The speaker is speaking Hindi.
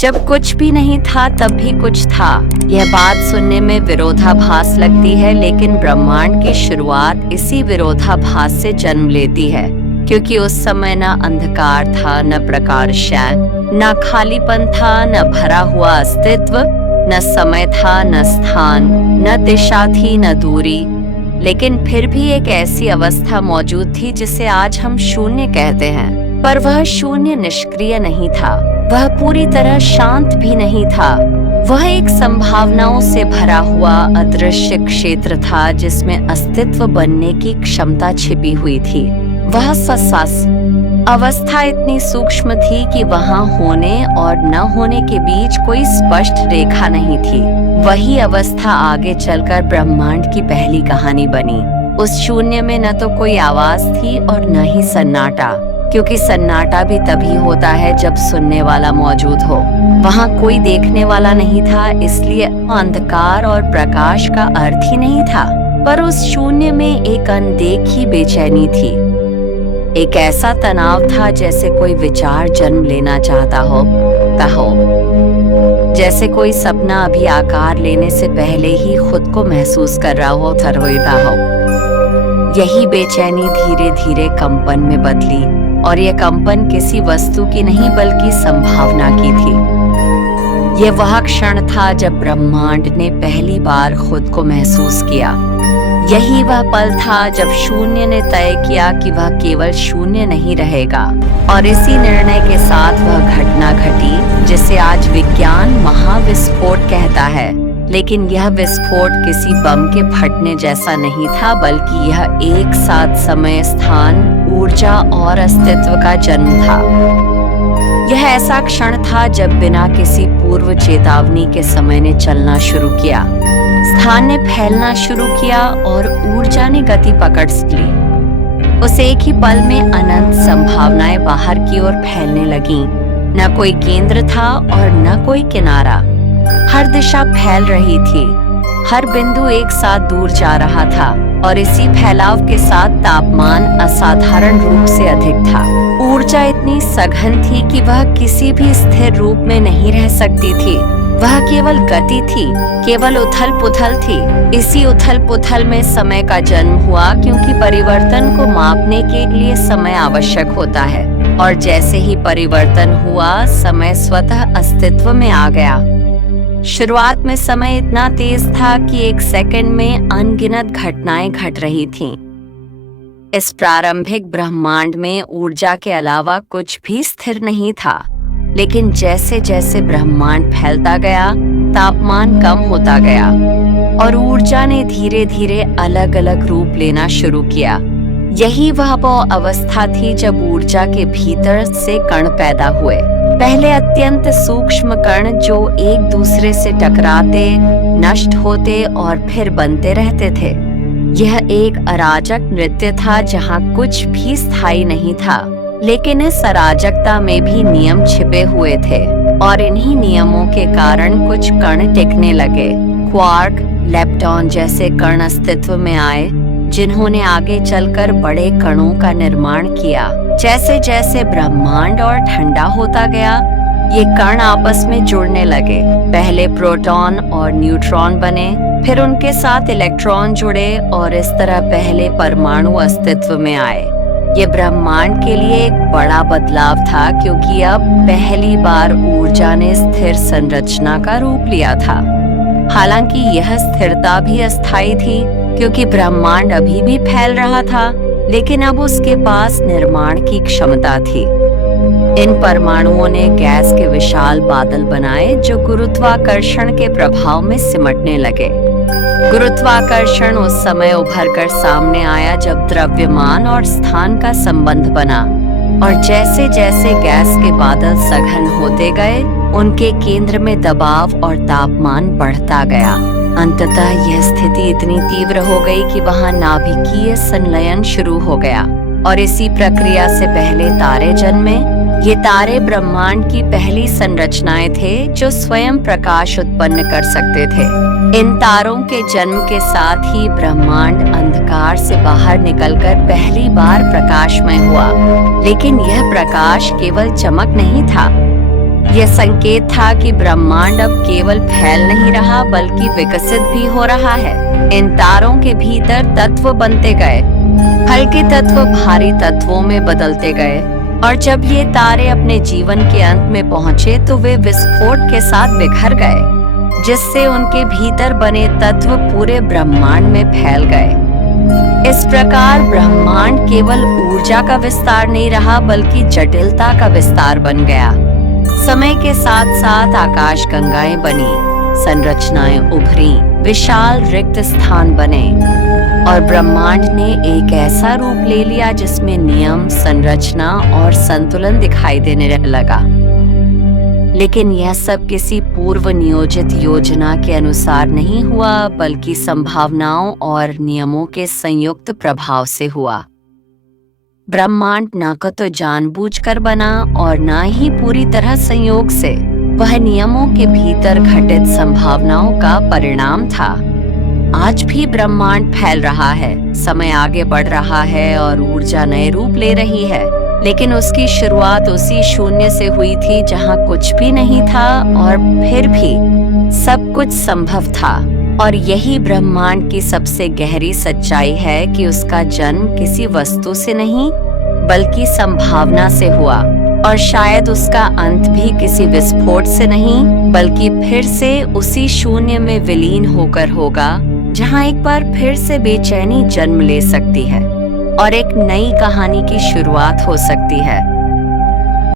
जब कुछ भी नहीं था तब भी कुछ था। यह बात सुनने में विरोधाभास लगती है, लेकिन ब्रह्मांड की शुरुआत इसी विरोधाभास से जन्म लेती है, क्योंकि उस समय न अंधकार था, न प्रकाश, न खालीपन था, न भरा हुआ अस्तित्व, न समय था, न स्थान, न दिशा थी, न दूरी। लेकिन फिर भी एक ऐसी अवस्था मौजूद थी जिसे आज हम शून्य कहते हैं। पर वह शून्य निष्क्रिय नहीं था, वह पूरी तरह शांत भी नहीं था। वह एक संभावनाओं से भरा हुआ अदृश्य क्षेत्र था जिसमें अस्तित्व बनने की क्षमता छिपी हुई थी। वह ससास अवस्था इतनी सूक्ष्म थी कि वहां होने और न होने के बीच कोई स्पष्ट रेखा नहीं थी। वही अवस्था आगे चलकर ब्रह्मांड की पहली कहानी बनी। उस शून्य में न तो कोई आवाज थी और न ही सन्नाटा, क्योंकि सन्नाटा भी तभी होता है जब सुनने वाला मौजूद हो। वहां कोई देखने वाला नहीं था, इसलिए अंधकार और प्रकाश का अर्थ ही नहीं था। पर उस शून्य में एक अनदेखी बेचैनी थी, एक ऐसा तनाव था जैसे कोई विचार जन्म लेना चाहता हो, जैसे कोई सपना अभी आकार लेने से पहले ही खुद को महसूस कर रहा हो, थरथराता हो। यही बेचैनी धीरे धीरे कंपन में बदली, और यह कंपन किसी वस्तु की नहीं बल्कि संभावना की थी। यह वह क्षण था जब ब्रह्मांड ने पहली बार खुद को महसूस किया। यही वह पल था जब शून्य ने तय किया कि वह केवल शून्य नहीं रहेगा। और इसी निर्णय के साथ वह घटना घटी जिसे आज विज्ञान महाविस्फोट कहता है। लेकिन यह विस्फोट किसी बम के फटने जैसा नहीं था, बल्कि यह एक साथ समय, स्थान, ऊर्जा और अस्तित्व का जन्म था। यह ऐसा क्षण था जब बिना किसी पूर्व चेतावनी के समय ने चलना शुरू किया, स्थान ने फैलना शुरू किया और ऊर्जा ने गति पकड़ ली। उस एक ही पल में अनंत संभावनाएं बाहर की ओर फैलने लगीं। न कोई केंद्र था और न कोई किनारा। हर दिशा फैल रही थी, हर बिंदु एक साथ दूर जा रहा था, और इसी फैलाव के साथ तापमान असाधारण रूप से अधिक था। ऊर्जा इतनी सघन थी कि वह किसी भी स्थिर रूप में नहीं रह सकती थी। वह केवल गति थी, केवल उथल पुथल थी। इसी उथल पुथल में समय का जन्म हुआ, क्योंकि परिवर्तन को मापने के लिए समय आवश्यक होता है। और जैसे ही परिवर्तन हुआ, समय स्वतः अस्तित्व में आ गया। शुरुआत में समय इतना तेज था कि एक सेकंड में अनगिनत घटनाएं घट रही थीं। इस प्रारंभिक ब्रह्मांड में ऊर्जा के अलावा कुछ भी स्थिर नहीं था। लेकिन जैसे जैसे ब्रह्मांड फैलता गया, तापमान कम होता गया और ऊर्जा ने धीरे धीरे अलग अलग रूप लेना शुरू किया। यही वह अवस्था थी जब ऊर्जा के भीतर से कण पैदा हुए। पहले अत्यंत सूक्ष्म कण जो एक दूसरे से टकराते, नष्ट होते और फिर बनते रहते थे। यह एक अराजक नृत्य था जहां कुछ भी स्थायी नहीं था। लेकिन इस अराजकता में भी नियम छिपे हुए थे, और इन्हीं नियमों के कारण कुछ कण टिकने लगे। क्वार्क, लेप्टॉन जैसे कण अस्तित्व में आए, जिन्होंने आगे चलकर बड़े कणों का निर्माण किया। जैसे जैसे ब्रह्मांड और ठंडा होता गया, ये कण आपस में जुड़ने लगे। पहले प्रोटॉन और न्यूट्रॉन बने, फिर उनके साथ इलेक्ट्रॉन जुड़े, और इस तरह पहले परमाणु अस्तित्व में आए। ये ब्रह्मांड के लिए एक बड़ा बदलाव था, क्योंकि अब पहली बार ऊर्जा ने स्थिर संरचना का रूप लिया था। हालांकि यह स्थिरता भी अस्थायी थी, क्योंकि ब्रह्मांड अभी भी फैल रहा था, लेकिन अब उसके पास निर्माण की क्षमता थी। इन परमाणुओं ने गैस के विशाल बादल बनाए जो गुरुत्वाकर्षण के प्रभाव में सिमटने लगे। गुरुत्वाकर्षण उस समय उभर कर सामने आया जब द्रव्यमान और स्थान का संबंध बना, और जैसे जैसे गैस के बादल सघन होते गए, उनके केंद्र में दबाव और तापमान बढ़ता गया। अंततः यह स्थिति इतनी तीव्र हो गई कि वहां नाभिकीय संलयन शुरू हो गया, और इसी प्रक्रिया से पहले तारे जन्मे। ये तारे ब्रह्मांड की पहली संरचनाएं थे जो स्वयं प्रकाश उत्पन्न कर सकते थे। इन तारों के जन्म के साथ ही ब्रह्मांड अंधकार से बाहर निकलकर पहली बार प्रकाशमय हुआ। लेकिन यह प्रकाश केवल चमक नहीं था, यह संकेत था कि ब्रह्मांड अब केवल फैल नहीं रहा बल्कि विकसित भी हो रहा है। इन तारों के भीतर तत्व बनते गए, हल्के तत्व भारी तत्वों में बदलते गए, और जब ये तारे अपने जीवन के अंत में पहुंचे तो वे विस्फोट के साथ बिखर गए, जिससे उनके भीतर बने तत्व पूरे ब्रह्मांड में फैल गए। इस प्रकार ब्रह्मांड केवल ऊर्जा का विस्तार नहीं रहा बल्कि जटिलता का विस्तार बन गया। समय के साथ साथ आकाश गंगाएं बनी, संरचनाएं उभरी, विशाल रिक्त स्थान बने, और ब्रह्मांड ने एक ऐसा रूप ले लिया जिसमें नियम, संरचना और संतुलन दिखाई देने लगा। लेकिन यह सब किसी पूर्व नियोजित योजना के अनुसार नहीं हुआ बल्कि संभावनाओं और नियमों के संयुक्त प्रभाव से हुआ। ब्रह्मांड न तो जानबूझकर बना और न ही पूरी तरह संयोग से, वह नियमों के भीतर घटित संभावनाओं का परिणाम था। आज भी ब्रह्मांड फैल रहा है, समय आगे बढ़ रहा है और ऊर्जा नए रूप ले रही है, लेकिन उसकी शुरुआत उसी शून्य से हुई थी जहां कुछ भी नहीं था और फिर भी सब कुछ संभव था। और यही ब्रह्मांड की सबसे गहरी सच्चाई है कि उसका जन्म किसी वस्तु से नहीं बल्कि संभावना से हुआ, और शायद उसका अंत भी किसी विस्फोट से नहीं बल्कि फिर से उसी शून्य में विलीन होकर होगा जहां एक बार फिर से बेचैनी जन्म ले सकती है और एक नई कहानी की शुरुआत हो सकती है।